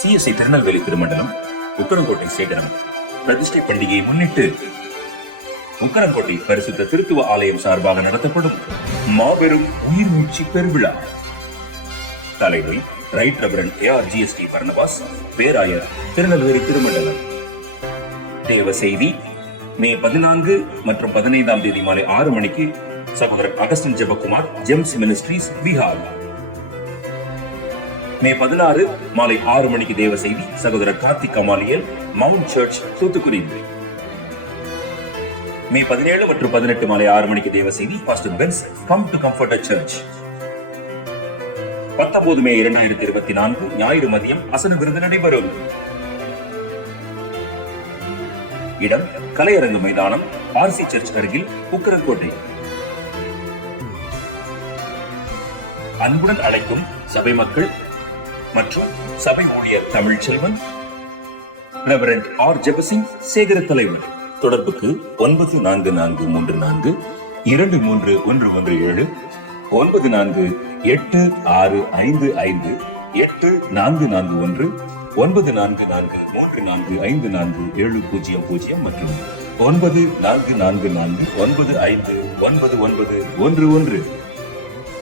CSI Tirunelveli திருமண்டலம் Ukkirankottai சேகரம் பிரதிஷ்டை பண்டிகையை முன்னிட்டு உக்கரங்கோட்டை பரிசுத்த திருத்துவ ஆலயம் சார்பாக நடத்தப்படும் மாபெரும் உயிர் மூச்சு பெருவிழா. தலைமை ரைட் ரெவரண்ட் ARGST பர்னபாஸ், பேராயர், திருநெல்வேலி திருமண்டலம். தேவ செய்தி மே 14 மற்றும் 15ஆம் தேதி மாலை 6 மணிக்கு சகோதரர் Augustine Jebakumar, Gems ministries, Bihar. May 16 மாலை 6 மணிக்கு தேவ செய்தி சகோதரர் Karthik Gamaliel, mount church, Thoothukudi. May 17 மற்றும் 18 மாலை 6 மணிக்கு தேவ செய்தி pastor Bens, come to comfort church. 19 May 2024 ஞாயிறு மதியம் அசன விருது நடைபெறும். இடம் கலையரங்கு மைதானம், RC சர்ச் அருகில், உக்கரங்கோட்டை. அன்புடன் அழைக்கும் சபை மக்கள் மற்றும் சபை ஊழியர் தமிழ் செல்வன், ரெவரண்ட் R ஜெபசிங், சேகர தலைவர். தொடர்புக்கு 9443423117 9486558441 9443454700 மற்றும் 9444959911.